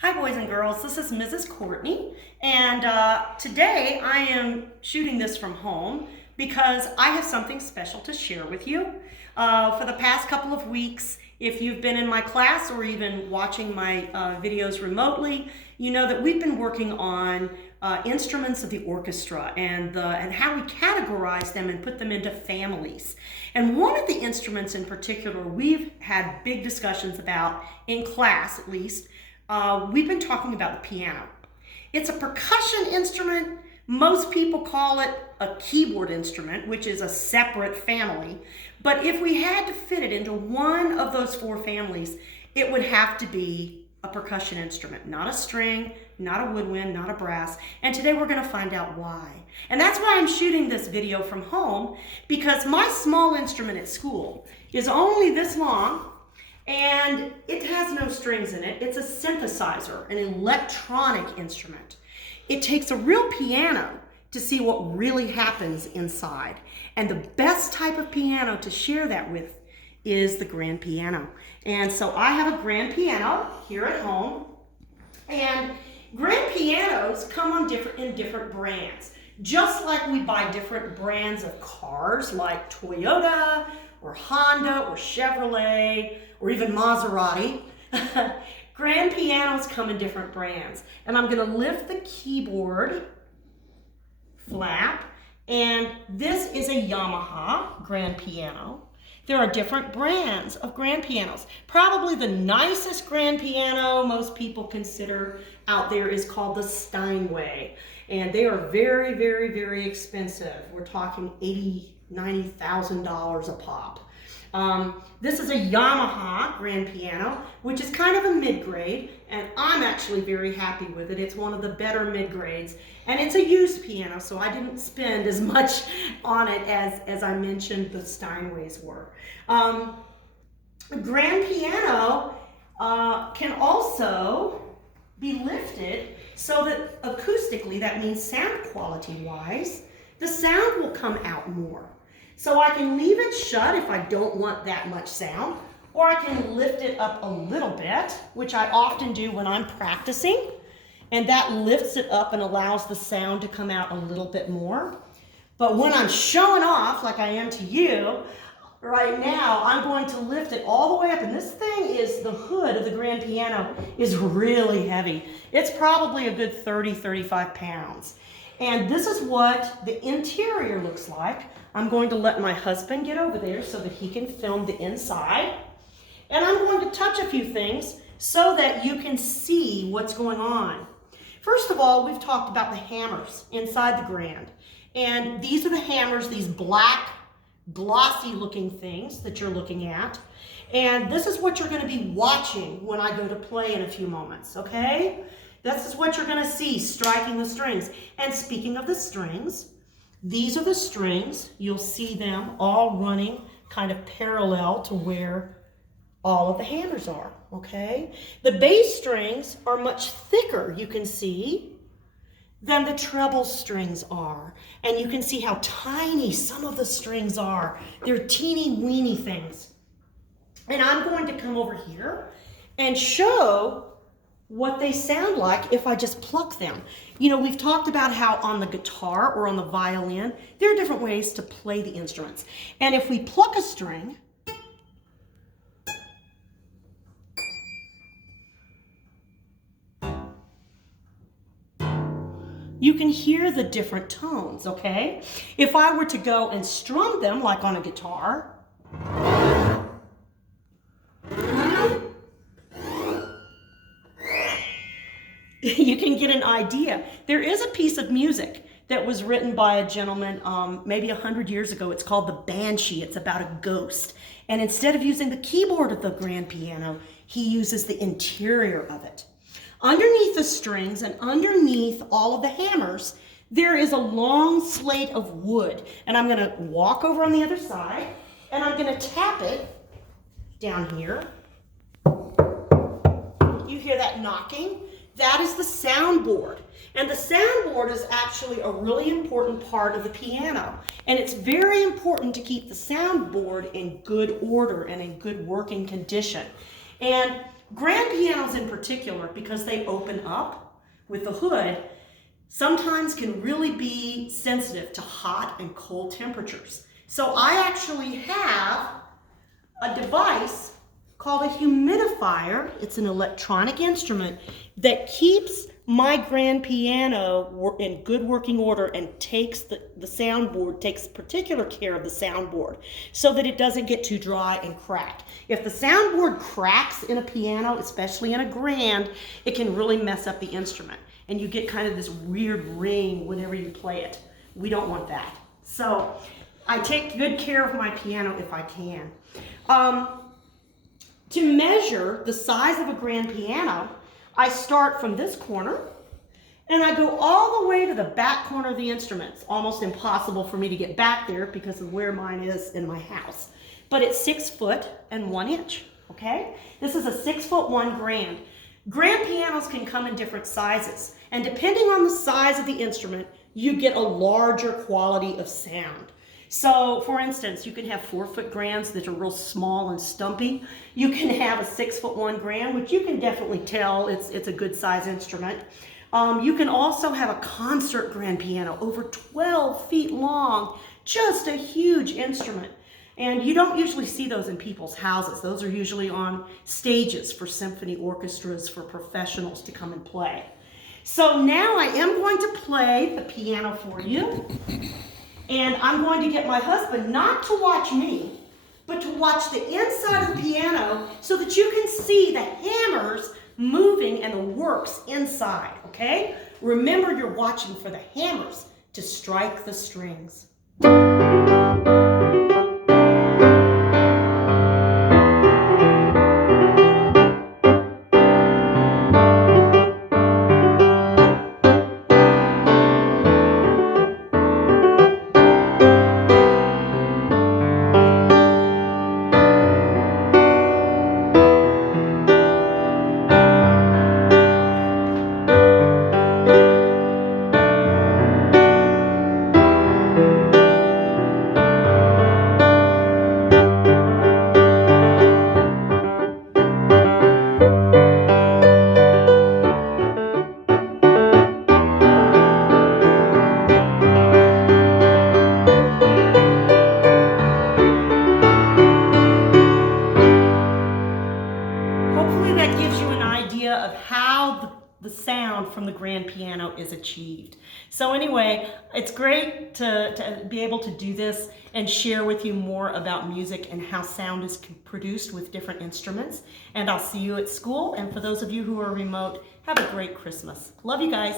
Hi boys and girls, this is Mrs. Courtney, and today I am shooting this from home because I have something special to share with you. For the past couple of weeks, if you've been in my class or even watching my videos remotely, you know that we've been working on instruments of the orchestra and how we categorize them and put them into families. And one of the instruments in particular we've had big discussions about in class, at least. We've been talking about the piano. It's a percussion instrument. Most people call it a keyboard instrument, which is a separate family. But if we had to fit it into one of those four families, it would have to be a percussion instrument, not a string, not a woodwind, not a brass. And today we're going to find out why. And that's why I'm shooting this video from home, because my small instrument at school is only this long. And it has no strings in it. It's a synthesizer, an electronic instrument. It takes a real piano to see what really happens inside. And the best type of piano to share that with is the grand piano. And so I have a grand piano here at home. And grand pianos come in different brands. Just like we buy different brands of cars like Toyota or Honda or Chevrolet or even Maserati. Grand pianos come in different brands. And I'm going to lift the keyboard flap, and this is a Yamaha grand piano. There are different brands of grand pianos. Probably the nicest grand piano most people consider out there is called the Steinway. And they are very, very, very expensive. We're talking $80,000, $90,000 a pop. This is a Yamaha grand piano, which is kind of a mid-grade, and I'm actually very happy with it. It's one of the better mid-grades, and it's a used piano, so I didn't spend as much on it as I mentioned the Steinways were. A grand piano can also be lifted so that acoustically, that means sound quality-wise, the sound will come out more. So I can leave it shut if I don't want that much sound, or I can lift it up a little bit, which I often do when I'm practicing, and that lifts it up and allows the sound to come out a little bit more. But when I'm showing off, like I am to you, right now, I'm going to lift it all the way up, and this thing is, the hood of the grand piano is really heavy. It's probably a good 30, 35 pounds. And this is what the interior looks like. I'm going to let my husband get over there so that he can film the inside. And I'm going to touch a few things so that you can see what's going on. First of all, we've talked about the hammers inside the grand. And these are the hammers, these black, glossy looking things that you're looking at. And this is what you're going to be watching when I go to play in a few moments, okay? This is what you're going to see, striking the strings. And speaking of the strings, these are the strings. You'll see them all running kind of parallel to where all of the hammers are, okay? The bass strings are much thicker, you can see, than the treble strings are. And you can see how tiny some of the strings are. They're teeny weeny things. And I'm going to come over here and show what they sound like if I just pluck them. You know, we've talked about how on the guitar or on the violin, there are different ways to play the instruments. And if we pluck a string, you can hear the different tones, okay? If I were to go and strum them like on a guitar, you can get an idea. There is a piece of music that was written by a gentleman maybe 100 years ago. It's called The Banshee. It's about a ghost. And instead of using the keyboard of the grand piano, he uses the interior of it. Underneath the strings and underneath all of the hammers, there is a long slate of wood. And I'm going to walk over on the other side, and I'm going to tap it down here. You hear that knocking? That is the soundboard. And the soundboard is actually a really important part of the piano. And it's very important to keep the soundboard in good order and in good working condition. And Grand pianos in particular, because they open up with the hood, sometimes can really be sensitive to hot and cold temperatures. So I actually have a device called a humidifier. It's an electronic instrument that keeps my grand piano in good working order and takes the soundboard, takes particular care of the soundboard so that it doesn't get too dry and crack. If the soundboard cracks in a piano, especially in a grand, it can really mess up the instrument and you get kind of this weird ring whenever you play it. We don't want that. So I take good care of my piano if I can. To measure the size of a grand piano, I start from this corner and I go all the way to the back corner of the instrument. It's almost impossible for me to get back there because of where mine is in my house. But it's 6 foot and 1 inch, okay? This is a 6'1" grand. Grand pianos can come in different sizes, and depending on the size of the instrument, you get a larger quality of sound. So, for instance, you can have 4-foot grands that are real small and stumpy. You can have a 6'1" grand, which you can definitely tell it's a good size instrument. You can also have a concert grand piano, over 12 feet long, just a huge instrument. And you don't usually see those in people's houses. Those are usually on stages for symphony orchestras, for professionals to come and play. So now I am going to play the piano for you. And I'm going to get my husband not to watch me, but to watch the inside of the piano so that you can see the hammers moving and the works inside, okay? Remember, you're watching for the hammers to strike the strings. Hopefully that gives you an idea of how the sound from the grand piano is achieved. So anyway, it's great to be able to do this and share with you more about music and how sound is produced with different instruments. And I'll see you at school. And for those of you who are remote, have a great Christmas. Love you guys.